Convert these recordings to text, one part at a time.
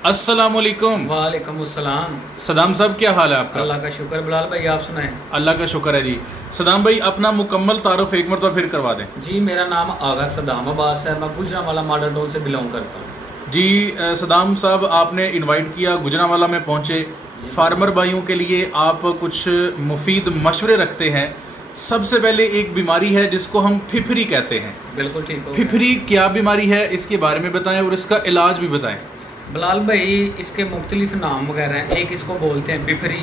अस्सलाम वालेकुम। वालेकुम अस्सलाम। सदाम साहब, क्या हाल है आपका? अल्लाह का शुक्र। बिलाल भाई आप सुनाएं। अल्लाह का शुक्र है जी। सदाम भाई, अपना मुकम्मल तारुफ एक मरतबा फिर करवा दें। जी मेरा नाम आगा सदाम अब्बास है, मैं गुजरांवाला मॉडल टाउन से बिलोंग करता हूँ। जी सदाम साहब, आपने इनवाइट किया, गुजरांवाला में पहुँचे। फार्मर भाइयों के लिए आप कुछ मुफीद मशवरे रखते हैं। सबसे पहले एक बीमारी है जिसको हम फिफरी कहते हैं। बिल्कुल ठीक हो। फिफरी क्या बीमारी है, इसके बारे में बताएं और इसका इलाज भी बताएं। बिलाल भाई, इसके मुख्तलिफ नाम वगैरह हैं। एक इसको बोलते हैं पिफरी,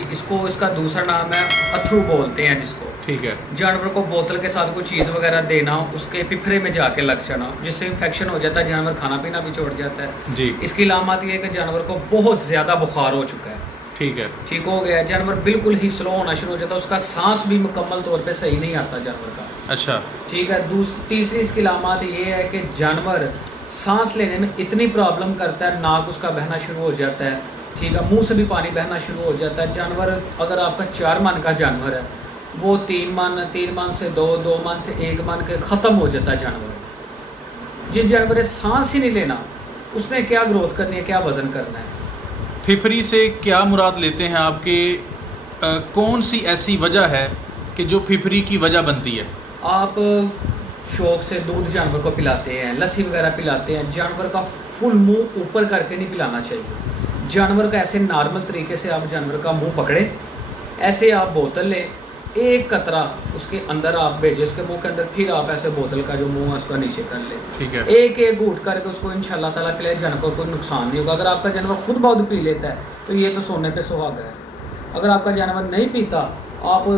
इसका दूसरा नाम है अथरू बोलते हैं जिसको। ठीक है। जानवर को बोतल के साथ कोई चीज़ वगैरह देना, उसके पिफरे में जाके लग जाना, जिससे इन्फेक्शन हो जाता है, जानवर खाना पीना भी छोड़ जाता है जी। इसकी अलामत ये है कि जानवर को बहुत ज़्यादा बुखार हो चुका है। ठीक है। ठीक हो गया, जानवर बिल्कुल ही स्लो होना शुरू हो जाता है, उसका सांस भी मुकम्मल तौर पे सही नहीं आता जानवर का। अच्छा। ठीक है। तीसरी इसकी अलामत ये है कि जानवर सांस लेने में इतनी प्रॉब्लम करता है, नाक उसका बहना शुरू हो जाता है। ठीक है। मुंह से भी पानी बहना शुरू हो जाता है। जानवर अगर आपका 4 मन का जानवर है, वो 3 मन से 2 मन से 1 मन के ख़त्म हो जाता है जानवर। जिस जानवर ने सांस ही नहीं लेना, उसने क्या ग्रोथ करनी है, क्या वज़न करना है। फिफरी से क्या मुराद लेते हैं आपके? कौन सी ऐसी वजह है कि जो फिफरी की वजह बनती है? आप शौक से दूध जानवर को पिलाते हैं, लस्सी वगैरह पिलाते हैं, जानवर का फुल मुंह ऊपर करके नहीं पिलाना चाहिए। जानवर का ऐसे नॉर्मल तरीके से आप जानवर का मुंह पकड़े, ऐसे आप बोतल लें, एक कतरा उसके अंदर आप भेजें, उसके मुंह के अंदर, फिर आप ऐसे बोतल का जो मुंह है उसका नीचे कर लें। ठीक है। एक घूंट करके उसको इंशाल्लाह ताला पिलाए, जानवर को कोई नुकसान नहीं होगा। अगर आपका जानवर खुद बहुत पी लेता है तो ये तो सोने पे सुहागा है। अगर आपका जानवर नहीं पीता, आप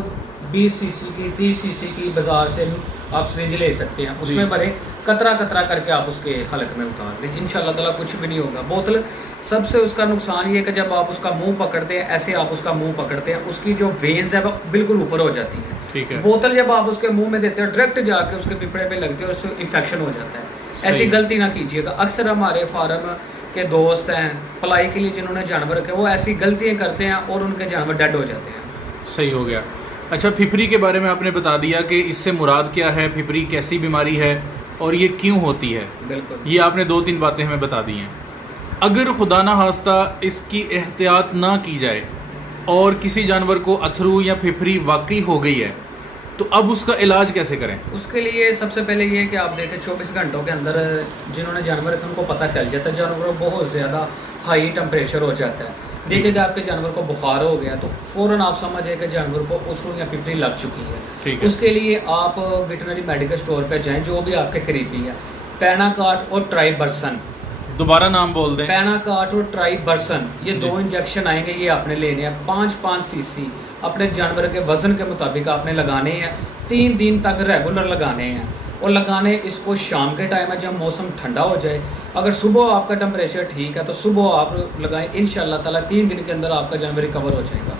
20 सीसी की 30 सीसी की बाजार से आप सिरिंज ले सकते हैं, उसमें भरे, कतरा कतरा करके आप उसके हलक में उतार दें, इंशाल्लाह ताला कुछ भी नहीं होगा। बोतल सबसे उसका नुकसान ये है कि जब आप उसका मुंह पकड़ते हैं, ऐसे आप उसका मुंह पकड़ते हैं, उसकी जो वेन्स है वो बिल्कुल ऊपर हो जाती है। ठीक है। बोतल जब आप उसके मुंह में देते हो, डायरेक्ट जाके उसके पिपड़े पे लगती है और उससे इन्फेक्शन हो जाता है। ऐसी गलती ना कीजिएगा। अक्सर हमारे फार्म के दोस्त हैं पलाई के लिए जिन्होंने जानवर रखे, वो ऐसी गलतियाँ करते हैं और उनके जानवर डेड हो जाते हैं। सही हो गया। अच्छा, फिफरी के बारे में आपने बता दिया कि इससे मुराद क्या है, फिफरी कैसी बीमारी है और ये क्यों होती है। बिल्कुल। ये आपने 2-3 बातें हमें बता दी हैं। अगर खुदा ना खास्ता इसकी एहतियात ना की जाए और किसी जानवर को अथरू या फिफरी वाकई हो गई है, तो अब उसका इलाज कैसे करें? उसके लिए सबसे पहले ये कि आप देखें 24 घंटों के अंदर जिन्होंने जानवर रखे उनको पता चल जाता है, जानवर बहुत ज़्यादा हाई टेम्परेचर हो जाता है। देखिएगा आपके जानवर को बुखार हो गया तो फ़ौरन आप समझिए कि जानवर को अथरू या पिपरी लग चुकी है। ठीक है। उसके लिए आप वेटनरी मेडिकल स्टोर पे जाएं, जो भी आपके करीबी है। पैनाकार्ट और ट्राइबर्सन, दोबारा नाम बोल दें। पैनाकार्ट और ट्राइबर्सन, ये 2 इंजेक्शन आएंगे, ये आपने लेने हैं। 5-5 सीसी अपने जानवर के वज़न के मुताबिक आपने लगाने हैं। 3 दिन तक रेगुलर लगाने हैं और लगाने इसको शाम के टाइम है जब मौसम ठंडा हो जाए। अगर सुबह आपका टेम्परेचर ठीक है तो सुबह आप लगाएं, इंशाल्लाह ताला 3 दिन के अंदर आपका जानवर रिकवर हो जाएगा।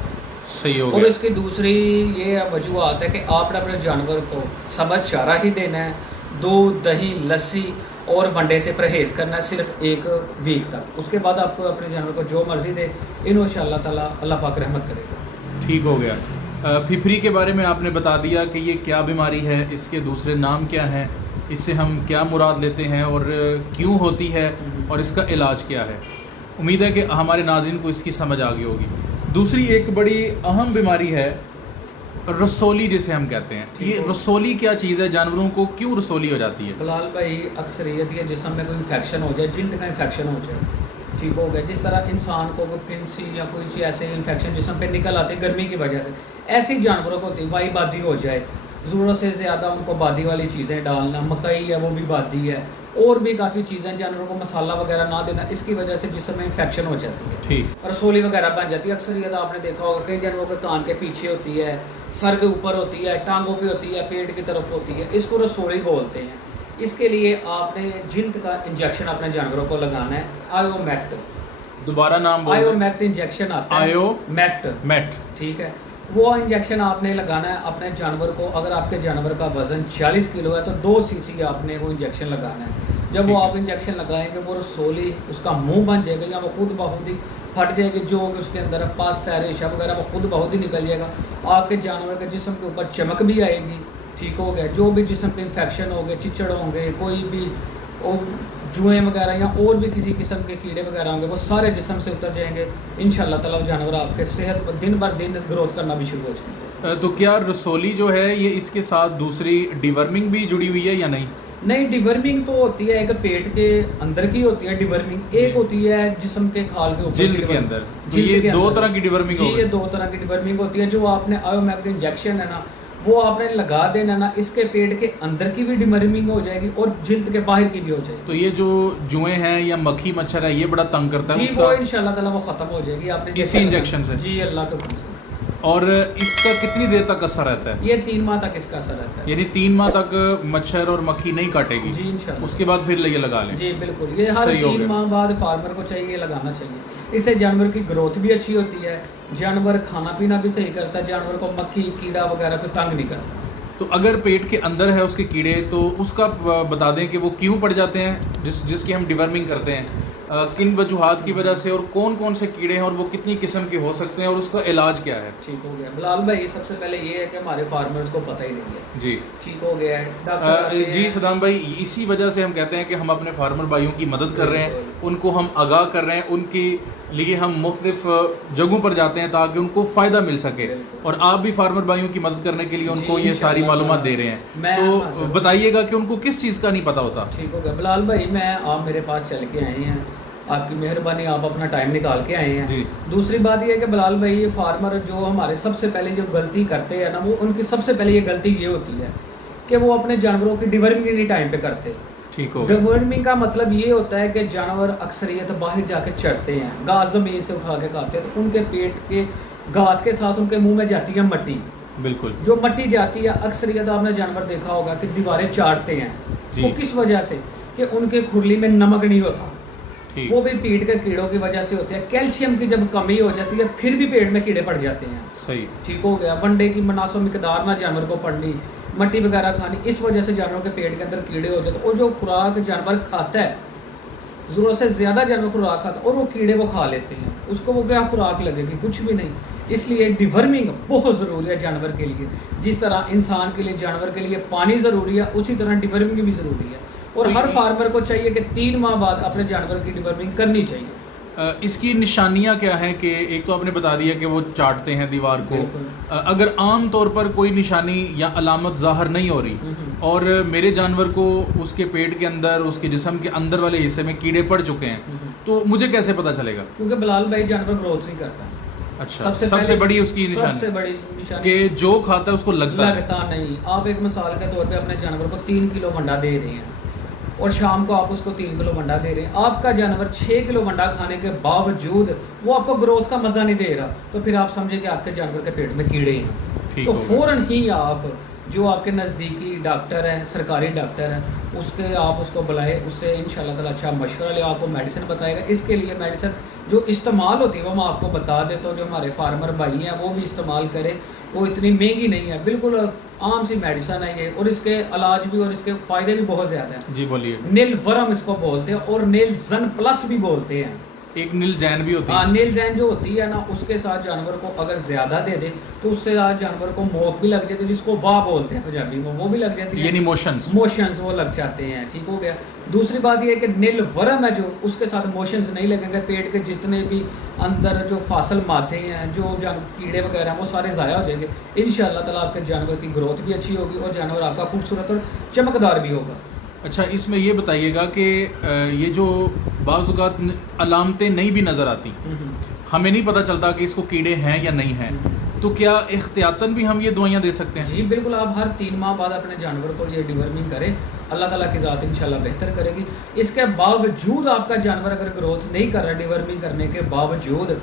सही हो और गया। इसकी दूसरी ये वजूहत है कि आपने अपने जानवर को सबज चारा ही देना है, दूध, दही, लस्सी और वनडे से परहेज़ करना है सिर्फ 1 वीक तक। उसके बाद आपको अपने जानवर को जो मर्ज़ी दे, इंशाअल्लाह ताला अल्लाह पाक रहमत करेगा। ठीक हो गया। फिफरी के बारे में आपने बता दिया कि ये क्या बीमारी है, इसके दूसरे नाम क्या हैं, इससे हम क्या मुराद लेते हैं और क्यों होती है और इसका इलाज क्या है। उम्मीद है कि हमारे नाज़रीन को इसकी समझ आ गई होगी। दूसरी एक बड़ी अहम बीमारी है रसोली, जिसे हम कहते हैं। ये रसोली क्या चीज़ है, जानवरों को क्यों रसोली हो जाती है? बिलाल भाई, अक्सरियत ये जिस्म में कोई इन्फेक्शन हो जाए, जिल्द का इन्फेक्शन हो जाए, ठीक हो गया। जिस तरह इंसान को कोई फिंसी या कोई चीज़ ऐसे इन्फेक्शन जिस्म पे निकल आती है गर्मी की वजह से, ऐसी जानवरों को होती है। वाई बादी हो जाए, ज़रूरत से ज़्यादा उनको बादी वाली चीज़ें डालना, मकई है वो भी बादी है, और भी काफ़ी चीज़ें, जानवरों को मसाला वगैरह ना देना, इसकी वजह से जिस्म में इन्फेक्शन हो जाती है। ठीक। रसोली वगैरह बन जाती है। अक्सरियत आपने देखा होगा कई जानवरों के कान के पीछे होती है, सर के ऊपर होती है, टांगों पे होती है, पेट की तरफ होती है, इसको रसोली बोलते हैं। इसके लिए आपने जिल्द का इंजेक्शन अपने जानवरों को लगाना है, आयोमैक्ट। दोबारा नाम बोल दें। आयोमैक्ट इंजेक्शन आता है। मैट। ठीक है। वो इंजेक्शन आपने लगाना है अपने जानवर को। अगर आपके जानवर का वज़न 40 किलो है तो 2 सीसी आपने वो इंजेक्शन लगाना है। जब वो आप इंजेक्शन लगाएंगे, वो रसोली उसका मुंह बन जाएगा या वो खुद बहुत ही फट जाएगी, जो कि उसके अंदर पास रेशा वगैरह वो खुद बहुत ही निकल जाएगा। आपके जानवर के जिस्म के ऊपर चमक भी आएगी। ठीक हो गया। जो भी जिस्म पे इन्फेक्शन हो गए, चिचड़ होंगे, कोई भी जुएँ वगैरह या और भी किसी किस्म के कीड़े वगैरह होंगे वो सारे जिस्म से उतर जाएंगे। इंशाल्लाह ताला वो जानवर आपके सेहत दिन बर दिन ग्रोथ करना भी शुरू हो जाएंगे। तो क्या रसोली जो है ये इसके साथ दूसरी डिवर्मिंग भी जुड़ी हुई है या नहीं? नहीं, डिवर्मिंग तो होती है एक पेट के अंदर की होती है डिवर्मिंग, एक होती है जिस्म के खाल के ऊपर जिल्द के अंदर। तो ये दो तरह की डिवर्मिंग जी, ये दो तरह की डिवर्मिंग होती है। जो आपने आयोमैक्ट इंजेक्शन है ना वो आपने लगा देना ना, इसके पेट के अंदर की भी डिवर्मिंग हो जाएगी और जिल्द के बाहर की भी हो जाएगी। तो ये जो जुएं हैं या मक्खी मच्छर है ये बड़ा तंग करता है जी, उसका? वो इंशाल्लाह ताला वो खत्म हो जाएगी आपने इसी इंजेक्शन से? जी, अल्लाह के हुक्म से। और इसका कितनी देर तक असर रहता है? ये 3 माह तक इसका असर रहता है। यानी 3 माह तक मच्छर और मक्खी नहीं काटेगी? जी इंशाल्लाह। उसके बाद फिर ये लगा लें? जी बिल्कुल, ये हर सही हो 3 गया। माह बाद फार्मर को चाहिए लगाना चाहिए। इससे जानवर की ग्रोथ भी अच्छी होती है, जानवर खाना पीना भी सही करता है, जानवर को मक्खी कीड़ा वगैरह कोई तंग नहीं करता। तो अगर पेट के अंदर है उसके कीड़े तो उसका बता दें कि वो क्यों पड़ जाते हैं जिसकी हम डिवर्मिंग करते हैं, किन वजूहात की वजह से और कौन कौन से कीड़े हैं और वो कितनी किस्म के हो सकते हैं और उसका इलाज क्या है? ठीक हो गया बिलाल भाई, सबसे पहले ये है कि हमारे फार्मर्स को पता ही नहीं है। जी ठीक हो गया है डॉक्टर जी सदाम भाई, इसी वजह से हम कहते हैं कि हम अपने फार्मर भाइयों की मदद कर रहे हैं, उनको हम आगाह कर रहे हैं, उनके लिए हम मुख्तलिफ जगहों पर जाते हैं ताकि उनको फ़ायदा मिल सके, और आप भी फार्मर भाइयों की मदद करने के लिए उनको ये सारी मालूमात दे रहे हैं। तो बताइएगा कि उनको किस चीज़ का नहीं पता होता। ठीक हो गया बिलाल भाई, मैं आप मेरे पास चल के आए हैं, आपकी मेहरबानी, आप अपना टाइम निकाल के आए हैं। जी। दूसरी बात ये है कि बिलाल भाई ये फार्मर जो हमारे सबसे पहले जो गलती करते हैं ना, वो उनकी सबसे पहले ये गलती ये होती है कि वो अपने जानवरों की डिवर्मिंग नहीं टाइम पे करते। ठीक हो। डिवर्मिंग का मतलब ये होता है कि जानवर अक्सरियत बाहर जाके चढ़ते हैं, घास ज़मीन से उठा के खाते हैं, तो उनके पेट के घास के साथ उनके मुंह में जाती है मट्टी। बिल्कुल। जो मट्टी जाती है अक्सरियत आपने जानवर देखा होगा कि दीवारें चाटते हैं, वो किस वजह से कि उनके खुरली में नमक नहीं होता, वो भी पेट के कीड़ों की वजह से होते हैं। कैल्शियम की जब कमी हो जाती है फिर भी पेट में कीड़े पड़ जाते हैं। सही। ठीक हो गया। वनडे की मुनासिब मिकदार ना जानवर को पड़नी, मट्टी वगैरह खानी, इस वजह से जानवरों के पेट के अंदर कीड़े हो जाते हैं। और जो खुराक जानवर खाता है, ज़रूरत से ज़्यादा जानवर खुराक खाता है और वो कीड़े वो खा लेते हैं, उसको वो क्या खुराक लगेगी, कुछ भी नहीं। इसलिए डिवर्मिंग बहुत ज़रूरी है जानवर के लिए। जिस तरह इंसान के लिए जानवर के लिए पानी ज़रूरी है, उसी तरह डिवर्मिंग भी ज़रूरी है। और हर फार्मर को चाहिए कि 3 माह बाद अपने जानवर की डिवर्मिंग करनी चाहिए। इसकी निशानियां क्या हैं कि एक तो आपने बता दिया कि वो चाटते हैं दीवार को, अगर आम तौर पर कोई निशानी या अलामत ज़ाहिर नहीं हो रही और मेरे जानवर को उसके पेट के अंदर, उसके जिस्म के अंदर वाले हिस्से में कीड़े पड़ चुके हैं, तो मुझे कैसे पता चलेगा? क्योंकि बिलाल भाई जानवर ग्रोथ नहीं करता। अच्छा, सबसे बड़ी उसकी निशानी कि जो खाता है उसको लगता नहीं। आप एक मिसाल के तौर पे अपने जानवर को 3 किलो वंडा दे रहे हैं और शाम को आप उसको 3 किलो वंडा दे रहे हैं, आपका जानवर 6 किलो वंडा खाने के बावजूद वो आपको ग्रोथ का मज़ा नहीं दे रहा, तो फिर आप समझे कि आपके जानवर के पेट में कीड़े हैं। तो फ़ौरन ही आप जो आपके नज़दीकी डॉक्टर हैं, सरकारी डॉक्टर हैं, उसके आप उसको बुलाए, उससे इंशाल्लाह ताला अच्छा मशवरा ले, आपको मेडिसिन बताएगा। इसके लिए मेडिसिन जो इस्तेमाल होती है वो मैं आपको बता देता हूँ, जो हमारे फार्मर भाई हैं वो भी इस्तेमाल करें, वो इतनी महंगी नहीं है, बिल्कुल आम सी मेडिसिन है ये, और इसके इलाज भी और इसके फ़ायदे भी बहुत ज़्यादा हैं। जी बोलिए। नील वर्म इसको बोलते हैं और नील जन प्लस भी बोलते हैं। एक नील जैन भी होती है। हाँ, नील जैन जो होती है ना, उसके साथ जानवर को अगर ज़्यादा दे दे तो उससे साथ जानवर को मोक भी लग जाती है, जिसको वाह बोलते हैं पंजाबी में, वो भी लग जाती है, यानी मोशंस वो लग जाते हैं। ठीक हो गया। दूसरी बात ये है कि नील वर्म है जो, उसके साथ मोशंस नहीं लगेंगे, पेट के जितने भी अंदर जो फासल मादे हैं, जो कीड़े वगैरह हैं, वो सारे ज़ाया हो जाएंगे। इंशाल्लाह ताला आपके जानवर की ग्रोथ भी अच्छी होगी और जानवर आपका खूबसूरत और चमकदार भी होगा। अच्छा, इसमें ये बताइएगा कि ये जो बाज़ औक़ात अलामतें नहीं भी नज़र आती, हमें नहीं पता चलता कि इसको कीड़े हैं या नहीं हैं, तो क्या एहतियातन भी हम ये दवाइयाँ दे सकते हैं? जी बिल्कुल, आप हर 3 माह बाद अपने जानवर को ये डिवर्मिंग करें, अल्लाह ताला की ज़ात इंशाल्लाह बेहतर करेगी। इसके बावजूद आपका जानवर अगर ग्रोथ नहीं कर रहा डिवर्मिंग करने के बावजूद,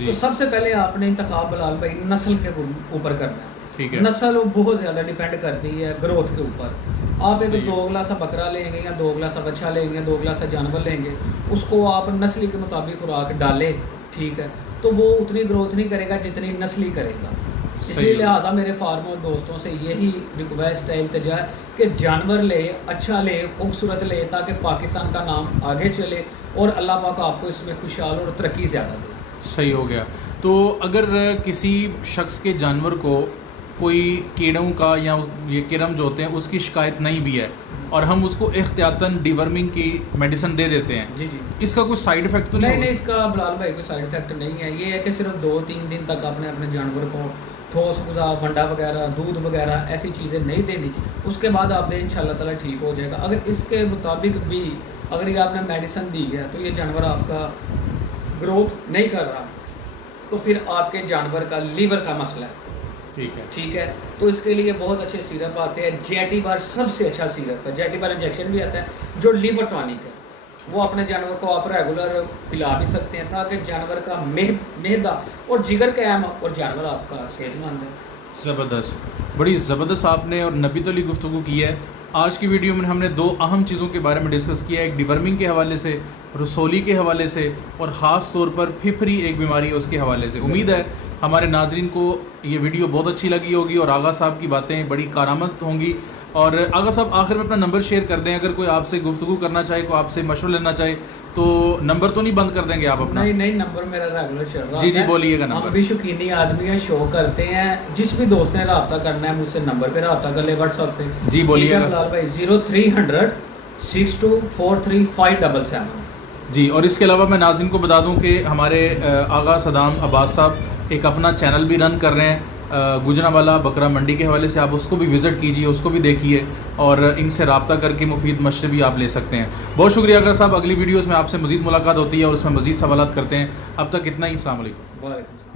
तो सबसे पहले आपने इंतखाब बिलाल भाई नस्ल के ऊपर करना है। ठीक है। नस्ल बहुत ज़्यादा डिपेंड करती है ग्रोथ के ऊपर। आप एक 2 गिलासा बकरा लेंगे या 2 गिलासा बच्चा लेंगे, 2 गिलासा जानवर लेंगे, उसको आप नस्ली के मुताबिक खुराक डालें, ठीक है, तो वो उतनी ग्रोथ नहीं करेगा जितनी नस्ली करेगा। इसलिए लिहाजा मेरे फार्मर दोस्तों से यही रिक्वेस्ट है, इल्तिजा है कि जानवर ले, अच्छा ले, खूबसूरत ले, ताकि पाकिस्तान का नाम आगे चले और अल्लाह पाक आपको इसमें खुशहाल और तरक्की ज़्यादा दे। सही हो गया। तो अगर किसी शख्स के जानवर को کوئی کیڑوں کا یا یہ کرم جو ہوتے ہیں اس کی شکایت نہیں بھی ہے اور ہم اس کو احتیاطاً ڈی ورمنگ کی میڈیسن دے دیتے ہیں، جی جی اس کا کوئی سائیڈ افیکٹ تو نہیں اس کا بلال بھائی کوئی سائیڈ افیکٹ نہیں ہے. یہ ہے کہ صرف 2-3 دن تک آپ نے اپنے جانور کو ٹھوس غذا، ونڈا وغیرہ، دودھ وغیرہ ایسی چیزیں نہیں دینی. اس کے بعد آپ دیں انشاءاللہ تعالیٰ ٹھیک ہو جائے گا. اگر اس کے مطابق بھی اگر یہ آپ نے میڈیسن دی ہے تو یہ جانور آپ کا گروتھ نہیں کر رہا تو پھر آپ کے جانور کا لیور کا مسئلہ ہے. ٹھیک ہے. تو اس کے لیے بہت اچھے سیرپ آتے ہیں. جیٹی بار سب سے اچھا سیرپ ہے. جیٹی بار انجیکشن بھی آتا ہے جو لیور ٹانک ہے، وہ اپنے جانور کو آپ ریگولر پلا بھی سکتے ہیں تاکہ جانور کا معدہ اور جگر قائم اور جانور آپ کا صحت مند ہے. زبردست، بڑی زبردست آپ نے اور نبی تلی گفتگو کی ہے. آج کی ویڈیو میں ہم نے 2 اہم چیزوں کے بارے میں ڈسکس کیا ہے، ایک ڈی ورمنگ کے حوالے سے، رسولی کے حوالے سے، اور خاص طور پر پھپھری ایک بیماری ہے اس کے حوالے سے. امید ہے ہمارے ناظرین کو یہ ویڈیو بہت اچھی لگی ہوگی اور آغا صاحب کی باتیں بڑی کارآمد ہوں گی. اور آغا صاحب آخر میں اپنا نمبر شیئر کر دیں، اگر کوئی آپ سے گفتگو کرنا چاہے، کوئی آپ سے مشورہ لینا چاہے تو نمبر تو نہیں بند کر دیں گے آپ اپنا؟ نہیں نمبر میرا ریگولر چل رہا ہے. جی بولیے گا نمبر. ہم بھی شوقینی آدمی ہیں، شو کرتے ہیں. جس بھی دوست نے رابطہ کرنا ہے مجھ سے نمبر پہ رابطہ کر لے واٹس ایپ پہ. جی بولیے گا بلال بھائی 0300 6243 جی. اور اس کے علاوہ میں ناظرین کو بتا دوں کہ ہمارے آغا صدام عباس صاحب ایک اپنا چینل بھی رن کر رہے ہیں گوجرانوالہ بکرا منڈی کے حوالے سے. آپ اس کو بھی وزٹ کیجئے، اس کو بھی دیکھیے اور ان سے رابطہ کر کے مفید مشورے بھی آپ لے سکتے ہیں. بہت شکریہ آغا صاحب. اگلی ویڈیوز میں آپ سے مزید ملاقات ہوتی ہے اور اس میں مزید سوالات کرتے ہیں. اب تک اتنا ہی. السلام علیکم. وعلیکم السلام.